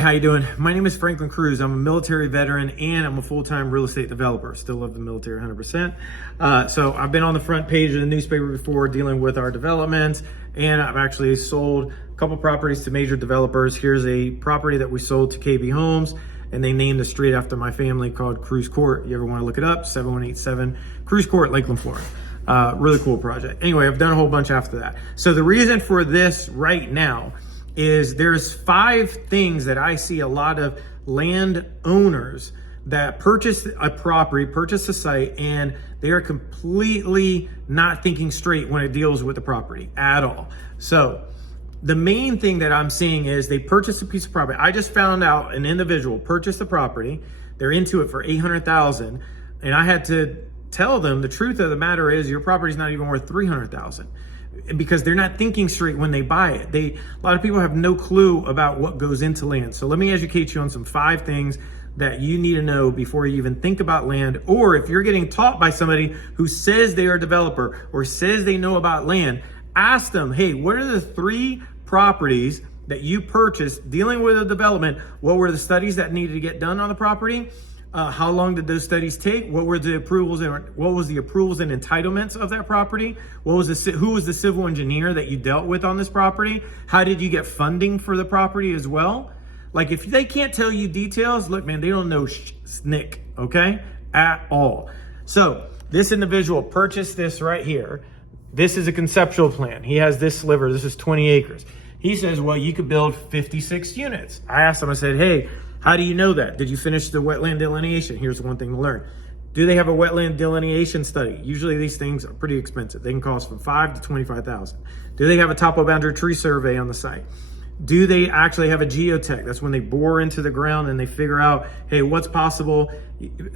How you doing? My name is Franklin Cruz. I'm a military veteran and I'm a full-time real estate developer. Still love the military 100%. So I've been on the front page of the newspaper before dealing with our developments, and I've actually sold a couple properties to major developers. Here's a property that we sold to KB Homes, and they named the street after my family, called Cruz Court. You ever want to look it up? 7187 Cruz Court, Lakeland, Florida. Really cool project. Anyway, I've done a whole bunch after that. So the reason for this right now is there's 5 things that I see a lot of landowners that purchase a property, purchase a site, and they are completely not thinking straight when it deals with the property at all. So the main thing that I'm seeing is they purchase a piece of property. I just found out an individual purchased the property. They're into it for $800,000, and I had to tell them the truth of the matter is your property's not even worth $300,000. Because they're not thinking straight when they buy it. A lot of people have no clue about what goes into land. So let me educate you on some 5 things that you need to know before you even think about land. Or if you're getting taught by somebody who says they are a developer or says they know about land, ask them, hey, what are the 3 properties that you purchased dealing with a development? What were the studies that needed to get done on the property? How long did those studies take? What were the approvals and what was the approvals and entitlements of that property? Who was the civil engineer that you dealt with on this property? How did you get funding for the property as well? Like, if they can't tell you details, look, man, they don't know snick, okay, at all. So this individual purchased this right here. This is a conceptual plan. He has this sliver. This is 20 acres. He says, well, you could build 56 units. I asked him, I said, hey, how do you know that? Did you finish the wetland delineation? Here's one thing to learn. Do they have a wetland delineation study? Usually these things are pretty expensive. They can cost from $5,000 to $25,000. Do they have a topo boundary tree survey on the site? Do they actually have a geotech? That's when they bore into the ground and they figure out, hey, what's possible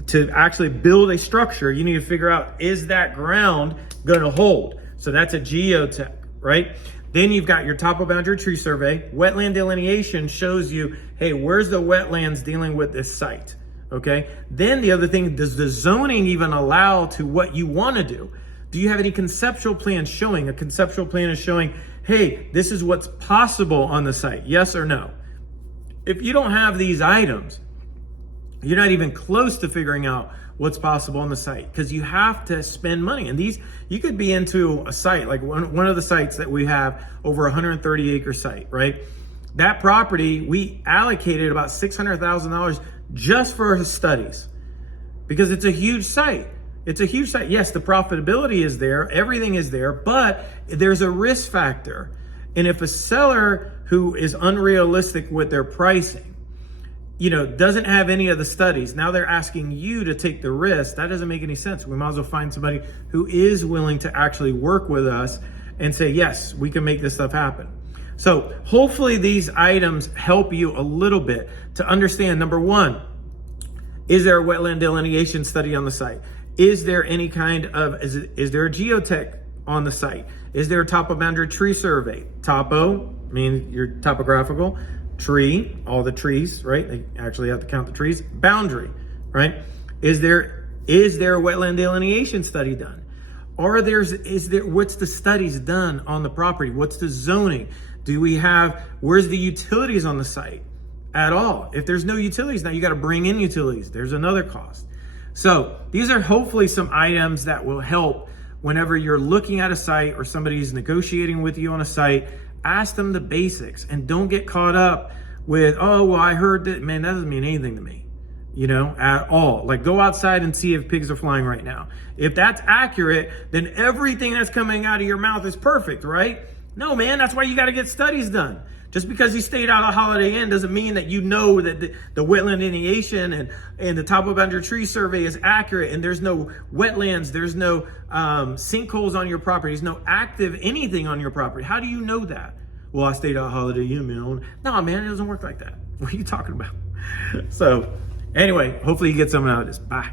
to actually build a structure? You need to figure out, is that ground gonna hold? So that's a geotech, right? Then you've got your topo boundary tree survey. Wetland delineation shows you, hey, where's the wetlands dealing with this site, okay? Then the other thing, does the zoning even allow to what you wanna do? Do you have any conceptual plans showing? A conceptual plan is showing, hey, this is what's possible on the site, yes or no? If you don't have these items, you're not even close to figuring out what's possible on the site, because you have to spend money. And these, you could be into a site, like one of the sites that we have, over 130 acre site, right? That property, we allocated about $600,000 just for his studies, because it's a huge site. It's a huge site. Yes, the profitability is there, everything is there, but there's a risk factor. And if a seller who is unrealistic with their pricing, doesn't have any of the studies, now they're asking you to take the risk, that doesn't make any sense. We might as well find somebody who is willing to actually work with us and say, yes, we can make this stuff happen. So hopefully these items help you a little bit to understand, number 1, is there a wetland delineation study on the site? Is there any kind of, is there a geotech on the site? Is there a topo boundary tree survey? Topo, meaning your topographical. Tree, all the trees, right? They actually have to count the trees. Boundary, right? Is there a wetland delineation study done? Or what's the studies done on the property? What's the zoning? Where's the utilities on the site at all? If there's no utilities, now you got to bring in utilities. There's another cost. So these are hopefully some items that will help whenever you're looking at a site or somebody's negotiating with you on a site. Ask them the basics and don't get caught up with, oh, well, I heard that. Man, that doesn't mean anything to me, at all. Like, go outside and see if pigs are flying right now. If that's accurate, then everything that's coming out of your mouth is perfect, right? No, man, that's why you got to get studies done. Just because you stayed out of Holiday Inn doesn't mean that you know that the wetland delineation and the topo boundary tree survey is accurate, and there's no wetlands, there's no sinkholes on your property, there's no active anything on your property. How do you know that? Well, I stayed out of Holiday Inn, man. No, man, it doesn't work like that. What are you talking about? So anyway, hopefully you get something out of this. Bye.